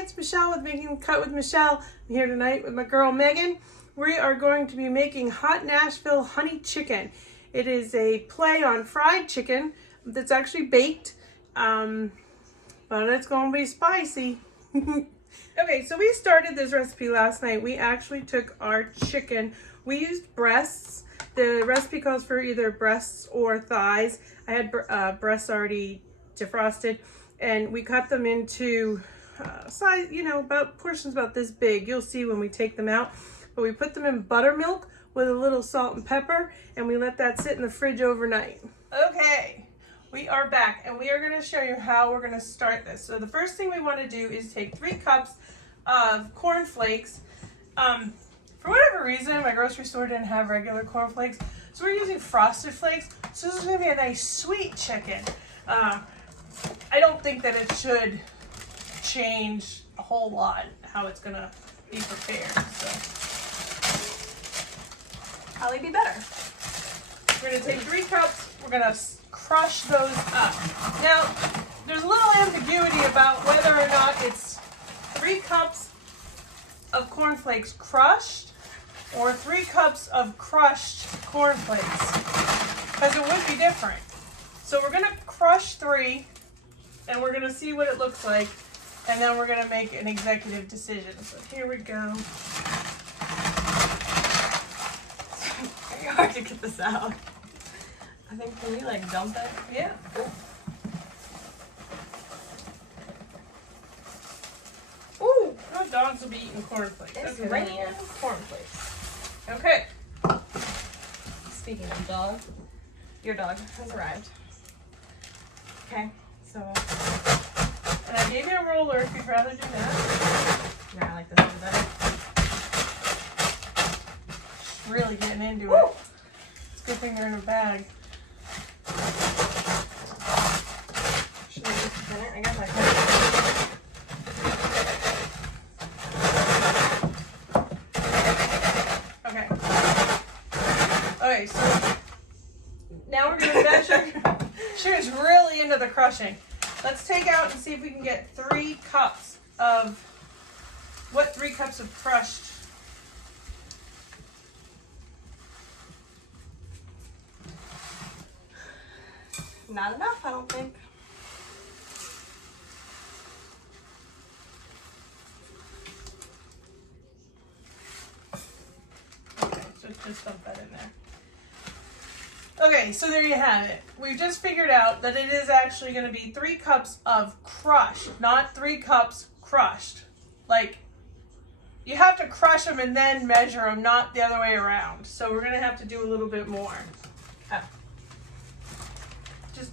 it's Michelle with Making Cut with Michelle. I'm here tonight with my girl Megan. We are going to be making hot Nashville honey chicken. It is a play on fried chicken that's actually baked, but it's going to be spicy. Okay, so we started this recipe last night. We actually took our chicken. We used breasts. The recipe calls for either breasts or thighs. I had breasts already defrosted, and we cut them into size, about portions about this big. You'll see when we take them out. But we put them in buttermilk with a little salt and pepper, and we let that sit in the fridge overnight. Okay, we are back, and we are going to show you how we're going to start this. So the first thing we want to do is take 3 cups of corn flakes. For whatever reason, my grocery store didn't have regular corn flakes, so we're using frosted flakes. So this is going to be a nice sweet chicken. I don't think that it should change a whole lot how it's going to be prepared. So probably be better. We're going to take 3 cups. We're going to crush those up. Now, there's a little ambiguity about whether or not it's 3 cups of cornflakes crushed or 3 cups of crushed cornflakes, because it would be different. So we're going to crush 3, and we're going to see what it looks like, and then we're going to make an executive decision. So here we go. It's very hard to get this out. I think, can you like dump it? Yeah. Ooh, no dogs will be eating cornflakes. It's okay, raining. Cornflakes. Okay. Speaking of dog, your dog has arrived. Okay, so. And I gave you a roller if you'd rather do that. Yeah, I like this one better. Just really getting into Woo! it. It's a good thing they're in a bag. Should I just spin it? I guess I could. Okay, so now we're going to measure. She's really into the crushing. Let's take out and see if we can get 3 cups of, 3 cups of crushed? Not enough, I don't think. Okay, so just dump that in there. Okay, so there you have it. We've just figured out that it is actually going to be 3 cups of crushed, not 3 cups crushed. Like, you have to crush them and then measure them, not the other way around. So we're going to have to do a little bit more. Oh. Just...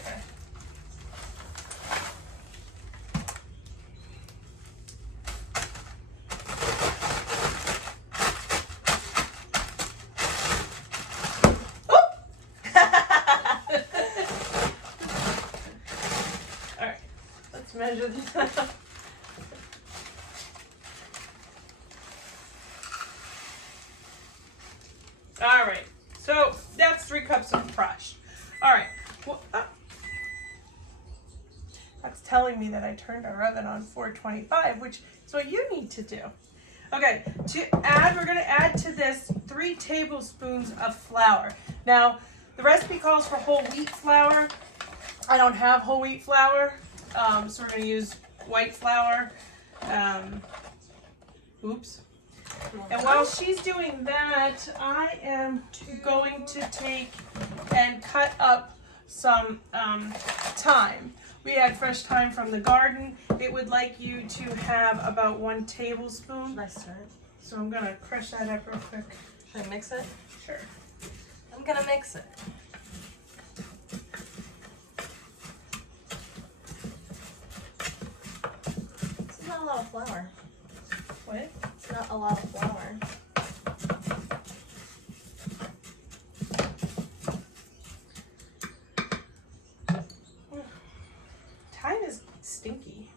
Okay. Measure this out. All right, so that's 3 cups of crushed. All right, well, that's telling me that I turned our oven on 425, which is what you need to do. Okay, we're going to add to this 3 tablespoons of flour. Now, the recipe calls for whole wheat flour. I don't have whole wheat flour. So we're going to use white flour. Oops. And while she's doing that, I am going to take and cut up some thyme. We had fresh thyme from the garden. It would like you to have about 1 tablespoon. Let's start. So I'm going to crush that up real quick. Should I mix it? Sure. I'm going to mix it. Not a lot of flour. What? It's not a lot of flour. Thyme is stinky.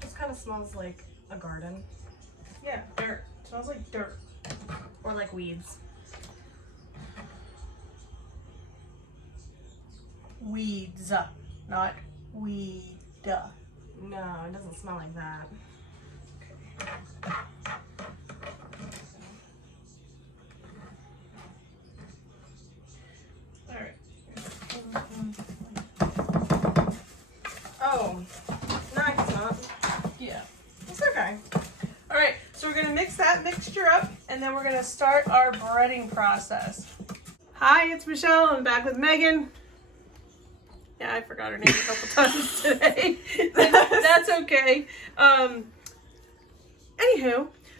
This kind of smells like a garden. Yeah, dirt. smells like dirt. Or like weeds. Weeds, not weed. No, it doesn't smell like that. All right. Oh, no, I can smell it. Yeah. It's okay. All right, so we're gonna mix that mixture up and then we're gonna start our breading process. Hi, it's Michelle. I'm back with Megan. Yeah, I forgot her name a couple times today. That's okay. Anywho,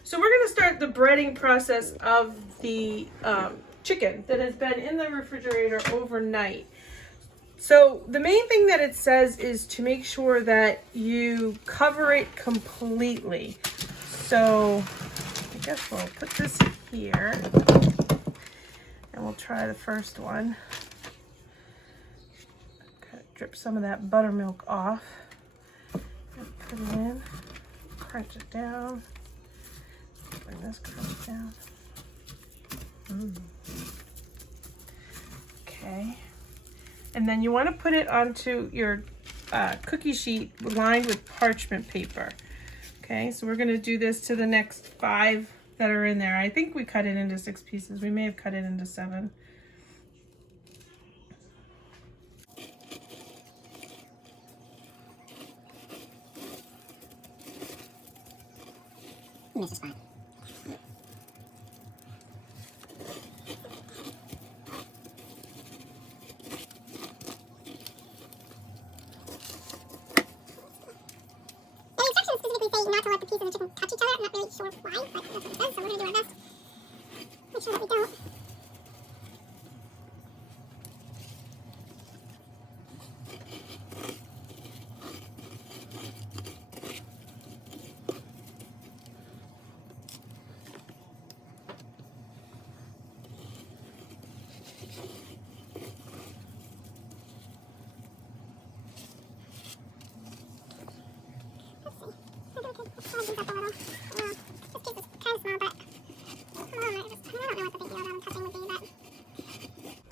so we're gonna start the breading process of the chicken that has been in the refrigerator overnight. So the main thing that it says is to make sure that you cover it completely. So I guess we'll put this here and we'll try the first one. Kind of drip some of that buttermilk off and put it in, crunch it down, bring this crunch down. Okay. And then you want to put it onto your cookie sheet lined with parchment paper. Okay, so we're going to do this to the next 5 that are in there. I think we cut it into 6 pieces. We may have cut it into 7. This is fine. Not to let the pieces of chicken touch each other. I'm not really sure why, but that's what it says, so we're going to do our best. Make sure that we don't.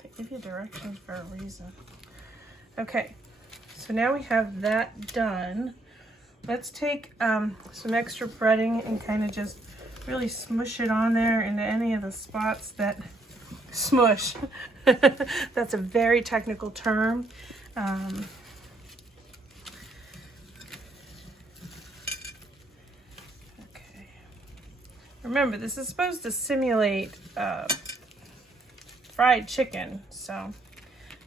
They give you directions for a reason. Okay, so now we have that done. Let's take some extra breading and kind of just really smush it on there into any of the spots that smush. That's a very technical term. Remember, this is supposed to simulate fried chicken, so,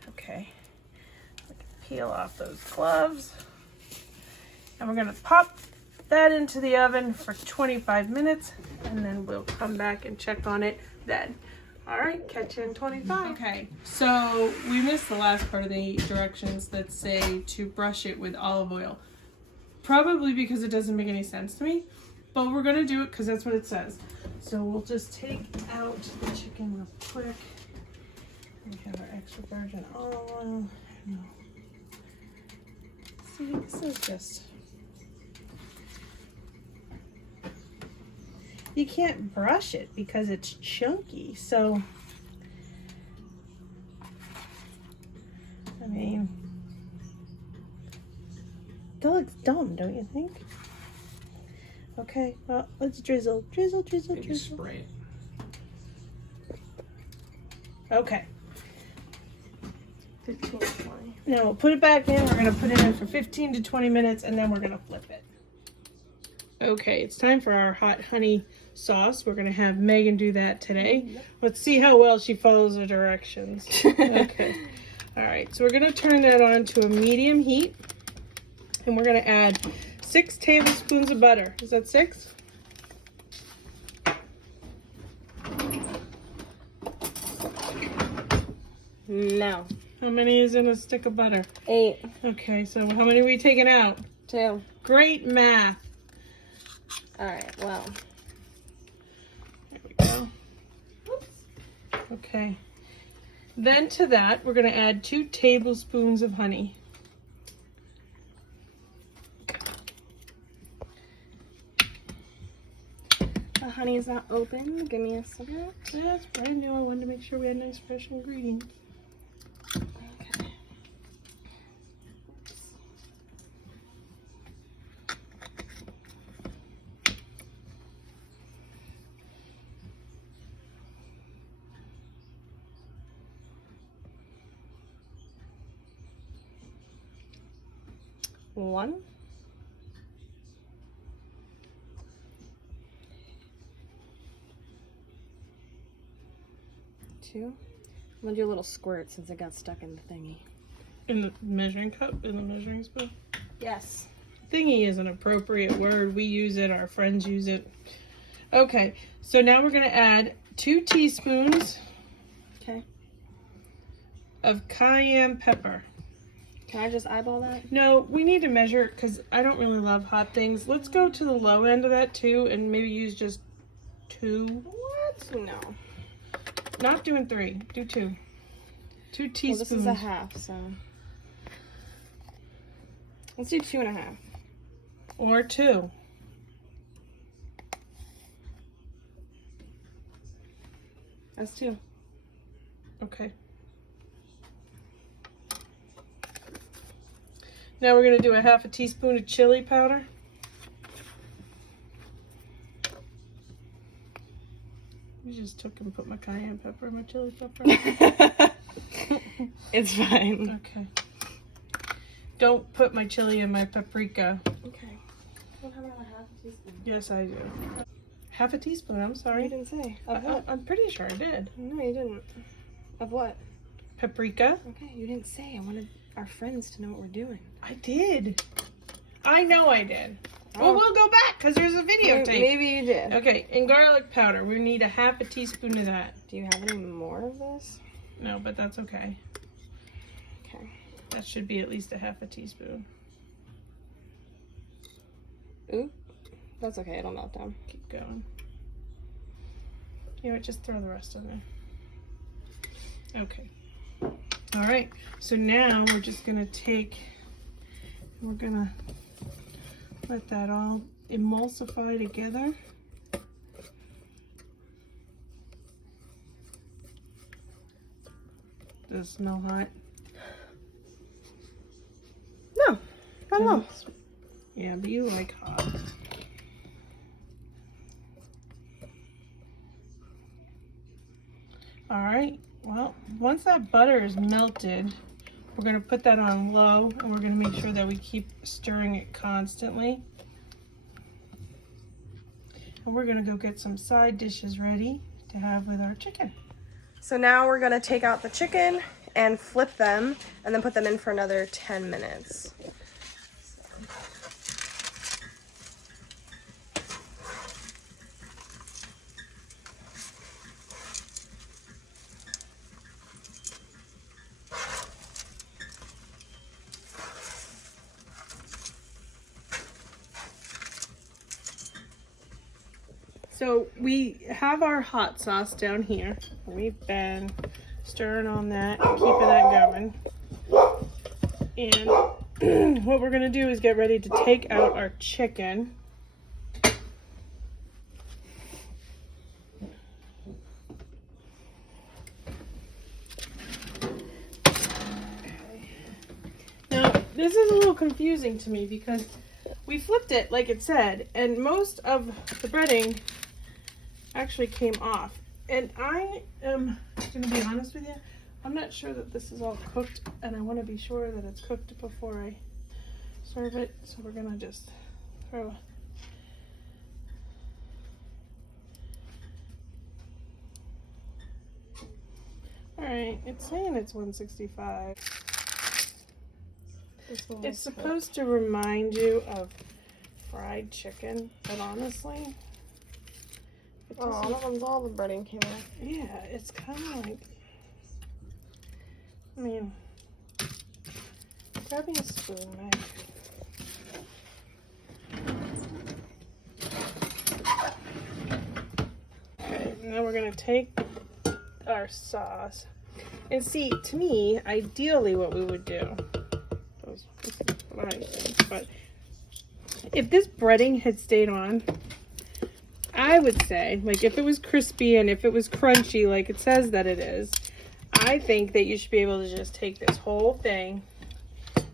okay. Peel off those gloves. And we're gonna pop that into the oven for 25 minutes, and then we'll come back and check on it then. All right, catch you in 25. Okay, so we missed the last part of the directions that say to brush it with olive oil. Probably because it doesn't make any sense to me. But we're gonna do it because that's what it says. So we'll just take out the chicken real quick. We have our extra virgin olive oil. See, this is just, you can't brush it because it's chunky. So, I mean, that looks dumb, don't you think? Okay, well, let's drizzle. Drizzle, drizzle, Maybe drizzle. spray it. Okay. 15 to 20. Now we'll put it back in. We're going to put it in for 15 to 20 minutes and then we're going to flip it. Okay, it's time for our hot honey sauce. We're going to have Megan do that today. Let's see how well she follows the directions. Okay. All right, so we're going to turn that on to a medium heat and we're going to add 6 tablespoons of butter. Is that 6? No. How many is in a stick of butter? 8. Okay, so how many are we taking out? 2. Great math. Alright, well. There we go. Oops. Okay. Then to that, we're going to add 2 tablespoons of honey. The honey is not open. Give me a second. That's brand new. I wanted to make sure we had nice fresh ingredients. Okay. One. Two. I'm gonna do a little squirt since it got stuck in the thingy. In the measuring cup? In the measuring spoon? Yes. Thingy is an appropriate word. We use it. Our friends use it. Okay. So now we're going to add 2 teaspoons Okay. of cayenne pepper. Can I just eyeball that? No, we need to measure it because I don't really love hot things. Let's go to the low end of that too and maybe use just 2. What? No. Not doing 3. Do 2. 2 teaspoons. Well, this is a half, so. Let's do 2.5. Or 2. That's 2. Okay. Now we're going to do a 1/2 teaspoon of chili powder. You just took and put my cayenne pepper and my chili pepper. It's fine. Okay. Don't put my chili and my paprika. Okay. Don't have another 1/2 teaspoon. Yes, I do. 1/2 teaspoon, I'm You sorry. didn't say. Of what? I'm pretty sure I did. No, you didn't. Of what? Paprika? Okay, you didn't say. I wanted our friends to know what we're doing. I did. I know I did. Oh. Well, we'll go back because there's a videotape. Maybe you did. Okay, and garlic powder. We need a 1/2 teaspoon of that. Do you have any more of this? No, but that's okay. Okay. That should be at least a 1/2 teaspoon. Ooh. That's okay. It'll melt down. Keep going. You know what? Just throw the rest in there. Okay. All right. So now we're just going to we're going to let that all emulsify together. Does it smell hot? No. Not at all. Yeah, but you like hot. All right. Well, once that butter is melted, we're going to put that on low and we're going to make sure that we keep stirring it constantly. And we're going to go get some side dishes ready to have with our chicken. So now we're gonna take out the chicken and flip them and then put them in for another 10 minutes. So we have our hot sauce down here. We've been stirring on that, keeping that going. And what we're gonna do is get ready to take out our chicken. Now, this is a little confusing to me because we flipped it like it said, and most of the breading actually came off. And I am gonna be honest with you, I'm not sure that this is all cooked, and I want to be sure that it's cooked before I serve it. So we're gonna just throw Alright, it's saying it's 165. It's supposed to remind you of fried chicken, but honestly, it Oh, doesn't. that one's all the breading came off. Yeah, it's kind of like, I mean, grab me a spoon, Meg. Okay, now we're gonna take our sauce. And see, to me, ideally what we would do, this is what I think, but if this breading had stayed on, I would say, like if it was crispy and if it was crunchy like it says that it is, I think that you should be able to just take this whole thing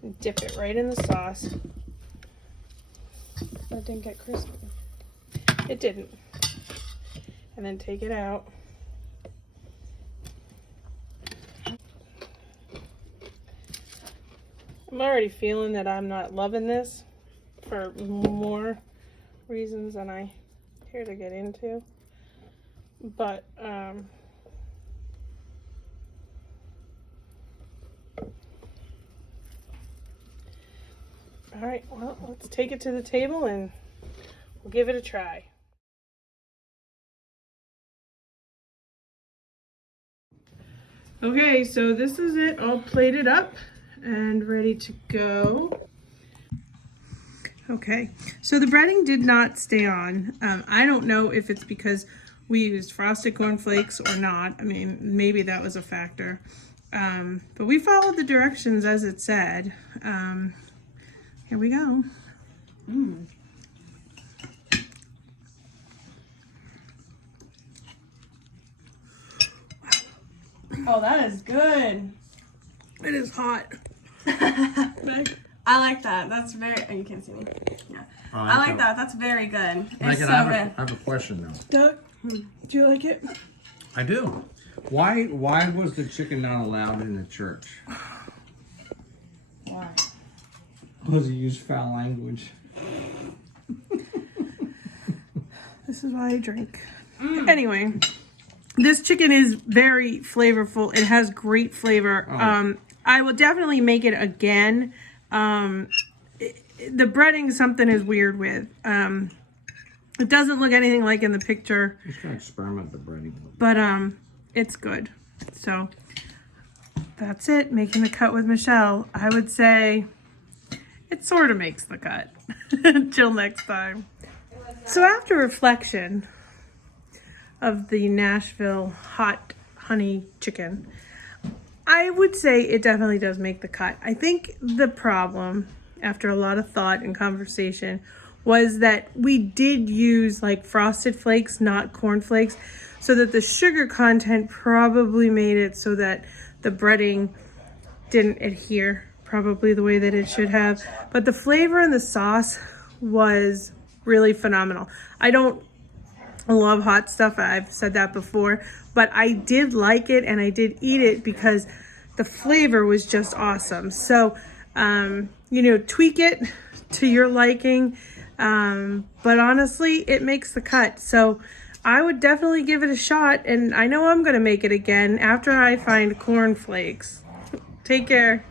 and dip it right in the sauce. That didn't get crispy. It didn't. And then take it out. I'm already feeling that I'm not loving this for more reasons than I care to get into. But, all right, well, let's take it to the table and we'll give it a try. Okay, so this is it all plated up and ready to go. Okay, so the breading did not stay on. I don't know if it's because we used frosted cornflakes or not. I mean, maybe that was a factor. But we followed the directions as it said. Here we go. Oh, that is good. It is hot. I like that. That's very. Oh, you can't see me. Yeah. I like that. That's very good. It's so I good. have a question though. Doug, do you like it? I do. Why was the chicken not allowed in the church? Why? Because he used foul language. This is why I drink. Anyway, this chicken is very flavorful. It has great flavor. Oh. I will definitely make it again. The breading something is weird with. It doesn't look anything like in the picture. Just gotta experiment the breading. But it's good. So that's it. Making the cut with Michelle. I would say it sort of makes the cut. Till next time. So after reflection of the Nashville hot honey chicken, I would say it definitely does make the cut. I think the problem, after a lot of thought and conversation, was that we did use like frosted flakes, not cornflakes, so that the sugar content probably made it so that the breading didn't adhere probably the way that it should have. But the flavor in the sauce was really phenomenal. I don't love hot stuff. I've said that before, but I did like it and I did eat it because the flavor was just awesome. So, you know, tweak it to your liking. But honestly, it makes the cut. So I would definitely give it a shot. And I know I'm going to make it again after I find cornflakes. Take care.